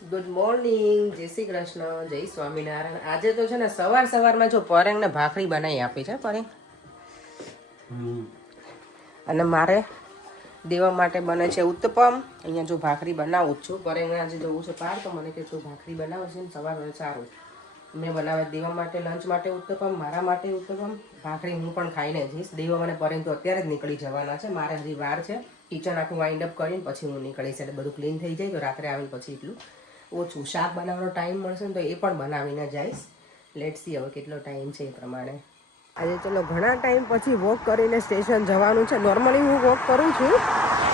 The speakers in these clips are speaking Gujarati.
ગુડ મોર્નિંગ, જય શ્રી કૃષ્ણ, જય સ્વામિનારાયણ. આજે તો છે ને સવારમાં જો પરેંગને ભાખરી બનાવી આપી છે પરેંગ, અને મારે દેવા માટે બને છે ઉત્તપમ. અહીંયા જો ભાખરી બનાવું જ છું. પરેંગ આજે જવું છે પાર, તો મને કે તું ભાખરી બનાવે છે ને સવારે સારું. મેં બનાવે દેવા માટે લંચ માટે ઉત્તપમ, મારા માટે ઉત્તપમ. ભાખરી હું પણ ખાઈને જઈશ. દેવા મને પરેંગ તો અત્યારે જ નીકળી જવાના છે, મારે હજી વાર છે. કિચન આખું વાઇન્ડ અપ કરીને પછી હું નીકળીશ, એટલે બધું ક્લીન થઈ જાય તો રાત્રે આવીને પછી એટલું ઓછું શાક બનાવવાનો ટાઈમ મળશે ને તો એ પણ બનાવીને જઈશ. લેટ્સ સી હવે કેટલો ટાઈમ છે એ પ્રમાણે. આજે ચલો ઘણા ટાઈમ પછી વોક કરીને સ્ટેશન જવાનું છે. નોર્મલી હું વોક કરું છું,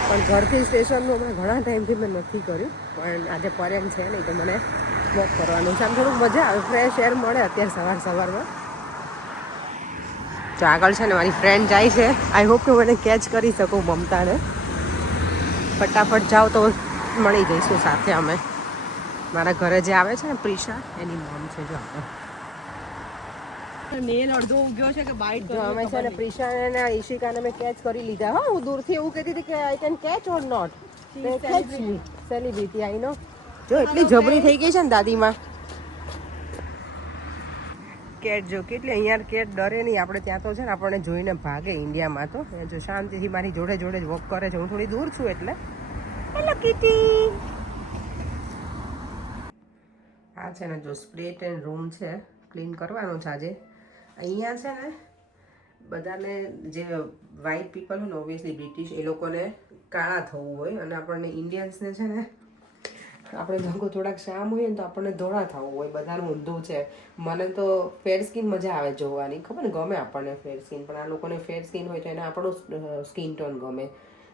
પણ ઘરથી સ્ટેશનનું હમણાં ઘણા ટાઈમથી મેં નથી કર્યું. પણ આજે પરેંગ છે નહીં તો મને વોક કરવાનું છે. આમ થોડુંક મજા આવે, ફ્રેશ એર મળે અત્યારે સવારમાં. તો આગળ છે ને મારી ફ્રેન્ડ જાય છે. આઈ હોપ કે મને કેચ કરી શકું મમતાને. ફટાફટ જાઓ તો મળી જઈશું સાથે અમે. મારા ઘરે જે આવે છે ને પ્રિશા, એની મોમ છે. જો મેન અડધો ઉગ્યો છે કે બાઈટ જો અમે છે ને પ્રિશાને અને ઈશિકાને મેં કેચ કરી લીધા. હા, હું દૂરથી એવું કહેતી હતી કે I can catch or not. Celebrity I know. જો એટલી જબરી થઈ ગઈ છે ને દાદીમાં. કેટ જો કેટલી, અહીંયા કેટ ડરે નહીં. આપણે ત્યાં તો છે ને આપણને જોઈને ભાગે. ઇન્ડિયામાં તો જો શાંતિથી મારી જોડે જ વોક કરે છે. હું થોડી દૂર છું એટલે. Hello kitty. આ છે ને જો સ્પ્રેટ એન્ડ રૂમ છે, ક્લીન કરવાનું છે આજે. અહીંયા છે ને બધાને જે વ્હાઇટ પીપલ હોય ને, ઓબ્વિયસલી બ્રિટિશ, એ લોકોને કાળા થવું હોય, અને આપણને ઇન્ડિયન્સને છે ને આપણે લોકો થોડાક શામ હોય ને તો આપણને ધોળા થવું હોય. બધાનું ઊંધું છે. મને તો ફેર સ્કિન મજા આવે જોવાની, ખબર ને, ગમે આપણને ફેર સ્કિન, પણ આ લોકોને ફેર સ્કિન હોય તો એને આપણું સ્કિન ટોન ગમે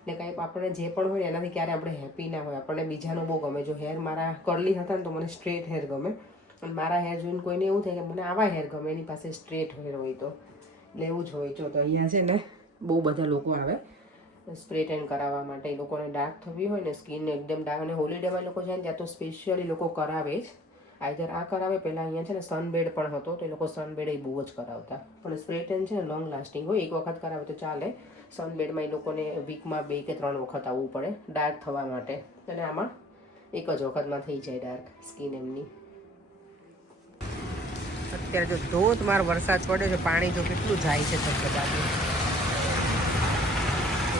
ને. કાંઈ આપણને જે પણ હોય એનાથી ક્યારે આપણે હેપી ના હોય. આપણને બીજાનું બહુ ગમે. જો હેર મારા કર્લી હતા ને તો મને સ્ટ્રેટ હેર ગમે, અને મારા હેર જોઈને કોઈને એવું થાય કે મને આવા હેર ગમે, એની પાસે સ્ટ્રેટ હેર હોય તો. એટલે એવું જ હોય. જો તો અહીંયા છે ને બહુ બધા લોકો આવે સ્પ્રેટ એન્ડ કરાવવા માટે. એ લોકોને ડાર્ક થવી હોય ને, સ્કિન એકદમ ડાર્ક, અને હોલિડેમાં લોકો જાય ને ત્યાં તો સ્પેશિયલી લોકો કરાવે જ. આઈધર આ કરાવે. પહેલાં અહીંયા છે ને સનબેડ પણ હતો, તો એ લોકો સનબેડ એ બહુ જ કરાવતા. પણ સ્પ્રેટ એન્ડ છે ને લોંગ લાસ્ટિંગ હોય. એક વખત કરાવે તો ચાલે. સનબેડમાં એ લોકોને વીકમાં 2 કે 3 વખત આવવું પડે ડાર્ક થવા માટે, અને આમાં એક જ વખતમાં થઈ જાય ડાર્ક સ્કિન એમની. અત્યારે જો ધોધમાર વરસાદ પડ્યો છે. પાણી જો કેટલું જાય છે ધબધબાથી.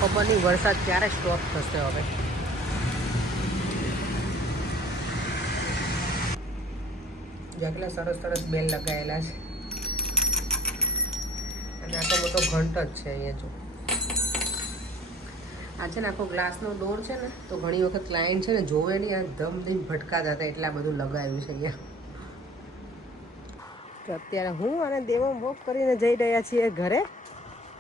ખબર નહીં વરસાદ ક્યારે સ્ટોપ થશે હવે. કેટલા સરસ બેલ લગાવેલા છે, અને આટલો મોટો ઘંટ જ છે અહીંયા. જો આ છે ને આખો ગ્લાસનો ડોર છે ને, તો ઘણી વખત ક્લાયન્ટ છે ને જોવે નહીં, આ ધમ દઈને ભટકાતા હતા, એટલા બધું લગાવ્યું છે અહીંયા. તો અત્યારે હું અને દેવમ વોક કરીને જઈ રહ્યા છીએ ઘરે.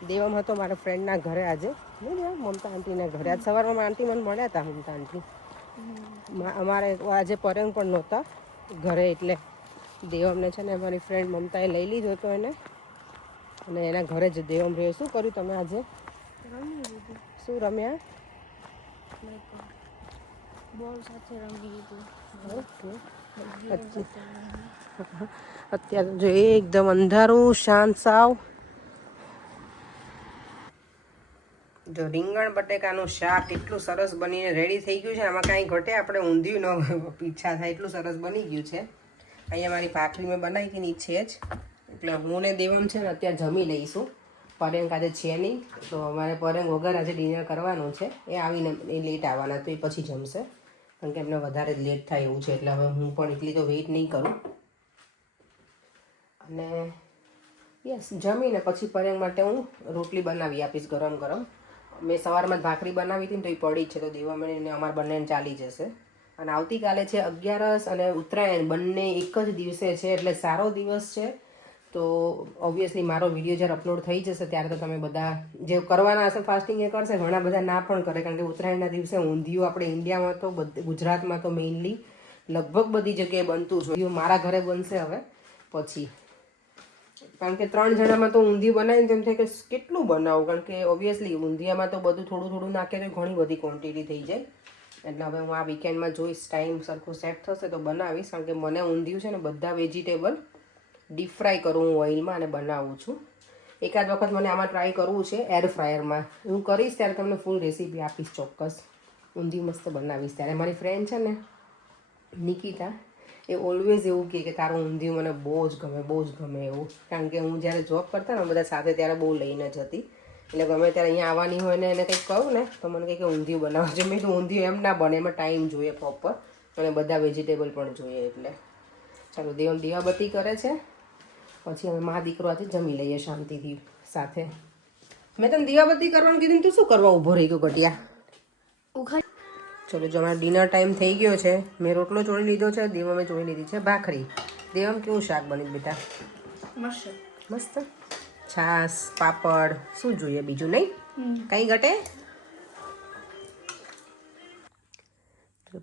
દેવમ હતો મારા ફ્રેન્ડના ઘરે આજે, નહીં મમતા આંટીના ઘરે. આજ સવારમાં આંટી મને મળ્યા હતા. મમતા આંટી અમારે આજે પરેંગ પણ નહોતા ઘરે, એટલે દેવમને છે ને અમારી ફ્રેન્ડ મમતાએ લઈ લીધો હતો એને, અને એના ઘરે જ દેવમ રહ્યો. શું કર્યું તમે આજે? શું રમ્યા? બોલ સાથે રમી લીધું. ઓકે. અત્યારે જો એકદમ અંધારું શાંત સાવ. જો રીંગણ બટેકાનું શાક એટલું સરસ બનીને રેડી થઈ ગયું છે. આમાં કાંઈ ઘટે આપણે ઊંધિયું ન ઈચ્છા થાય, એટલું સરસ બની ગયું છે. અહીંયા મારી ભાખરી મેં બનાવી હતી છે જ, એટલે હું ને દેવમ છે ને અત્યારે જમી લઈશું. પરેંગ આજે છે નહીં, તો અમારે પરેંગ વગર આજે ડિનર કરવાનું છે. એ આવીને એ લેટ આવવાના, તો એ પછી જમશે, કારણ કે એમને વધારે જ લેટ થાય એવું છે. એટલે હવે હું પણ એટલી તો વેઇટ નહીં કરું, અને યસ જમીને પછી પરેંગ માટે હું રોટલી બનાવી આપીશ ગરમ ગરમ. મેં સવારમાં જ ભાખરી બનાવી હતી ને તો એ પડી જ છે, તો દેવા મળીને અમારા બંનેને ચાલી જશે. અને આવતીકાલે છે 11 અને ઉત્તરાયણ, બંને એક જ દિવસે છે, એટલે સારો દિવસ છે. તો ઓબ્વિયસલી મારો વિડીયો જ્યારે અપલોડ થઈ જશે ત્યારે તો તમે બધા જે કરવાના હશે ફાસ્ટિંગ એ કરશે. ઘણા બધા ના પણ કરે, કારણ કે ઉત્તરાયણના દિવસે ઊંધિયું આપણે ઇન્ડિયામાં તો ગુજરાતમાં તો મેઇનલી લગભગ બધી જગ્યાએ બનતું જ હોય. મારા ઘરે બનશે હવે પછી, કારણ કે 3 જણામાં તો ઊંધિયું બનાવીને તેમ થાય કે કેટલું બનાવું, કારણ કે ઓબ્વિયસલી ઊંધિયામાં તો બધું થોડું થોડું નાખે તો ઘણી બધી ક્વોન્ટિટી થઈ જાય. એટલે હવે હું આ વીકેન્ડમાં જોઈશ, ટાઈમ સરખું સેટ થશે તો બનાવીશ. કારણ કે મને ઊંધિયું છે ને બધા વેજીટેબલ ડીપ ફ્રાય કરું હું ઓઇલમાં અને બનાવું છું. એકાદ વખત મને આમાં ટ્રાય કરવું છે એર ફ્રાયરમાં. હું કરીશ ત્યારે તમને ફૂલ રેસીપી આપીશ ચોક્કસ. ઊંધિયું મસ્ત બનાવીશ ત્યારે. મારી ફ્રેન્ડ છે ને નિકિતા એ ઓલવેઝ એવું કહે કે તારું ઊંધિયું મને બહુ જ ગમે એવું. કારણ કે હું જ્યારે જોબ કરતા ને બધા સાથે ત્યારે બહુ લઈને જ હતી. એટલે ગમે ત્યારે અહીંયા આવવાની હોય ને એને કંઈક કહું ને તો મને કહે કે ઊંધિયું બનાવજો. મેં તો ઊંધિયું એમ ના બને, એમાં ટાઈમ જોઈએ પ્રોપર અને બધા વેજીટેબલ પણ જોઈએ. એટલે ચાલો દેવમ દીવાબત્તી કરે છે, પછી અમે મા દીકરો આજે જમી લઈએ શાંતિથી સાથે. મેં તને દીવાબત્તી કરવાનું કીધું તું શું કરવા ઊભો રહી ગયો ઘટિયા? ચલો જો અમારો ડિનર ટાઈમ થઈ ગયો છે. મેં રોટલો ચોળી લીધો છે, દેવમે ચોળી લીધી છે ભાખરી. દેવમ કેવું શાક બન્યું બેટા? મસ્ત. છાસ, પાપડ, શું જોઈએ બીજું? નહીં કંઈ ઘટે?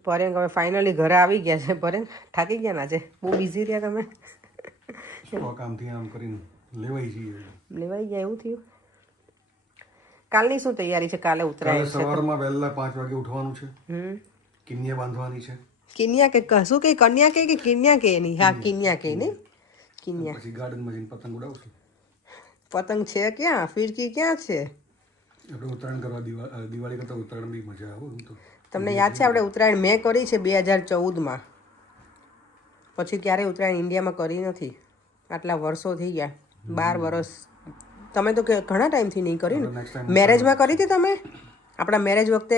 પરેંગ હવે ફાઇનલી ઘરે આવી ગયા છે. પરેંગ થાકી ગયા ના છે? બહુ બિઝી રહ્યા તમે? કામથી આમ કરીને લેવાઈ જઈએ. લેવાઈ ગયા એવું થયું? કાલની શું તૈયારી છે? કાલે ઉતરાય છે. સવારમાં વહેલા 5 વાગે ઉઠવાનું છે. કિન્યા બાંધવાની છે. કિન્યા કે કશું કે કન્યા કે કિન્યા કે નહીં? હા કિન્યા કે નહીં કિન્યા. પછી ગાર્ડનમાં જઈને પતંગ ઉડાવશું. પતંગ છે ક્યાં? ફિરકી ક્યાં છે? આપણે ઉત્તરાયણ કરવા દિવાળી કરતા ઉત્તરાયણ બી મજા આવે. હું તો તમને યાદ છે આપણે ઉત્તરાયણ મેં કરી છે 2014માં. પછી ક્યારેય ઉત્તરાયણ ઇન્ડિયામાં કરી નથી. આટલા વર્ષો થઈ ગયા, 12 વર્ષ. તમે તો ઘણા ટાઈમથી નહીં કર્યું ને. મેરેજમાં કરી હતી તમે? આપણા મેરેજ વખતે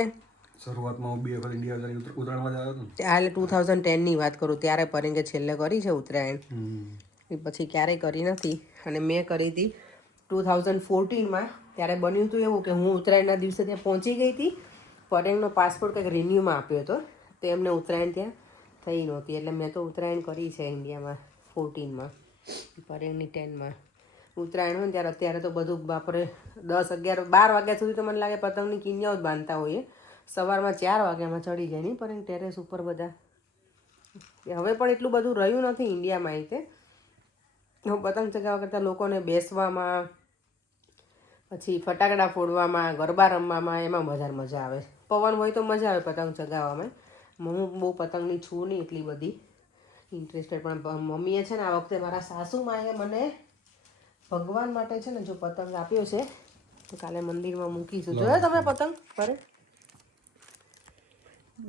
શરૂઆતમાં હું 2 વખત ઇન્ડિયા ઉત્તરાયણમાં જ આવ્યો હતો. હાલે 2010ની વાત કરું ત્યારે પરેંગે છેલ્લે કરી છે ઉત્તરાયણ. એ પછી ક્યારેય કરી નથી. અને મેં કરી હતી 2014માં. ત્યારે બન્યું હતું એવું કે હું ઉત્તરાયણના દિવસે ત્યાં પહોંચી ગઈ હતી. પરેંગનો પાસપોર્ટ કંઈક રિન્યુમાં આપ્યો હતો, તો એમને ઉત્તરાયણ ત્યાં થઈ નહોતી. એટલે મેં તો ઉત્તરાયણ કરી છે ઇન્ડિયામાં 14માં, પરેંગની 10માં. ઉત્તરાયણ હોય ને ત્યારે અત્યારે તો બધું બાપરે 10, 11, 12 વાગ્યા સુધી તો મને લાગે પતંગની કિન્યાઓ જ બાંધતા હોઈએ. સવારમાં 4 વાગ્યામાં ચડી જાય નહીં પરેંગ ટેરેસ ઉપર બધા. હવે પણ એટલું બધું રહ્યું નથી ઇન્ડિયામાં. એ રીતે પતંગ ચગાવવા કરતાં લોકોને બેસવામાં, પછી ફટાકડા ફોડવામાં, ગરબા રમવામાં એમાં મજા આવે. પવન હોય તો મજા આવે પતંગ ચગાવવામાં. હું બહુ પતંગની છું નહીં એટલી બધી ઇન્ટરેસ્ટેડ. પણ મમ્મીએ છે ને આ વખતે મારા સાસુમાએ મને ભગવાન માટે છે ને જો પતંગ આપ્યો છે, તો કાલે મંદિરમાં મૂકીશું. જોયો તમે પતંગ? પર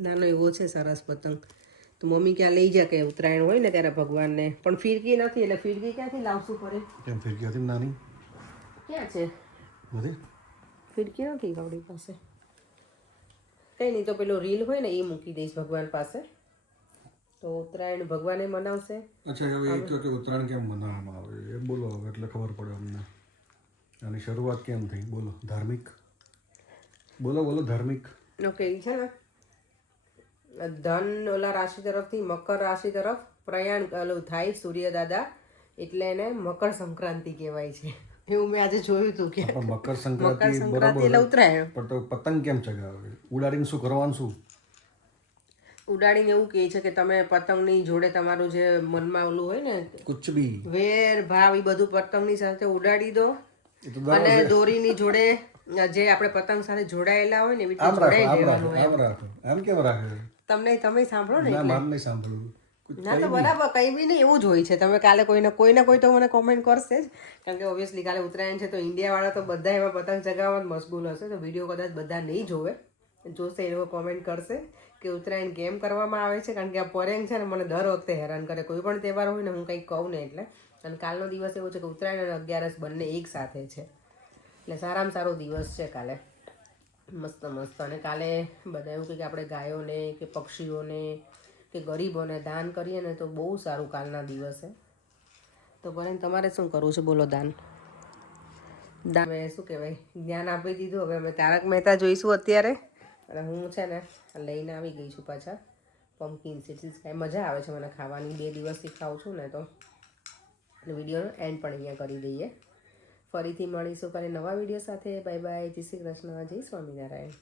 નાનો એવો છે સરસ પતંગ. તો મમ્મી ક્યાં લઈ જાય કે ઉત્તરાયણ હોય ને ત્યારે ભગવાનને. પણ ફિરકી નથી, એટલે ફિરકી ક્યાંથી લાવશું? પડે કેમ ફિરકી હતી નાની? ક્યાં છે? નથી ફિરકી નથી આપણી પાસે. કંઈ નહીં, તો પેલો રીલ હોય ને એ મૂકી દઈશ ભગવાન પાસે, તો ઉત્તરાયણ ભગવાને મનાવશે. અચ્છા, હવે એ કહો કે ઉત્તરાયણ કેમ મનાવવામાં આવે એ બોલો હવે, એટલે ખબર પડે અમને. આની શરૂઆત કેમ થઈ? બોલો. ધાર્મિક બોલો ધાર્મિક. ઓકે, છે ને ધન ઓલા રાશિ તરફથી મકર રાશિ તરફ પ્રયાણ ઓલું થાય સૂર્ય દાદા, એટલે એને મકર સંક્રાંતિ કહેવાય છે. એવું મેં આજે જોયું હતું કે મકર સંક્રાંતિ એટલે ઉત્તરાયણ. પણ તો પતંગ કેમ ચગાવે? ઉડાડીને શું કરવાનું? શું ઉડાડીને એવું કહે છે કે તમે પતંગની જોડે તમારું જે મનમાં ઓલું હોય ને કુછ બી વેર ભાવ એ બધું પતંગની સાથે ઉડાડી દો. અને દોરીની જોડે જે આપણે પતંગ સાથે જોડાયેલા હોય ને એવી રીતે જોડાઈ લેવાનું. એમ કેમ રાખે? તમે સાંભળો ને. ના, માર નહીં સાંભળ્યું. ના તો બરાબર, કંઈ બી નહીં, એવું જ હોય છે. તમે કાલે કોઈ ને કોઈ તો મને કોમેન્ટ કરશે જ. કારણ કે ઓબ્વિયસલી કાલે ઉત્તરાયણ છે, તો ઇન્ડિયાવાળા તો બધા એમાં પતંગ ચગાવવામાં મશગુલ હશે. તો વિડીયો કદાચ બધા નહીં જોવે, જોશે એ લોકો કોમેન્ટ કરશે કે ઉત્તરાયણ કેમ કરવામાં આવે છે. કારણ કે આ પરેંગ છે ને મને દર વખતે હેરાન કરે. કોઈ પણ તહેવાર હોય ને હું કંઈક કહું ને એટલે. અને કાલનો દિવસ એવો છે કે ઉત્તરાયણ અને 11સ બંને એક સાથે છે. એટલે સારામાં સારો દિવસ છે કાલે. મસ્ત. અને કાલે બધા એવું કહે કે આપણે ગાયોને કે પક્ષીઓને કે ગરીબોને દાન કરીએ ને તો બહુ સારું કાલના દિવસે. તો પરેંગ તમારે શું કરવું છે? બોલો. દાન શું કહેવાય, જ્ઞાન આપી દીધું. હવે અમે તારક મહેતા જોઈશું અત્યારે. અને હું છે ને લઈને આવી ગઈ છું પાછા પમ્પકિન સીડ્સ. કાંઈ મજા આવે છે મને ખાવાની. 2 દિવસથી ખાઉં છું ને તો. અને વિડીયોનો એન્ડ પણ અહીંયા કરી દઈએ. ફરીથી મળીશું કાલે નવા વિડીયો સાથે. Bye bye. જય શ્રી કૃષ્ણ. જય સ્વામિનારાયણ.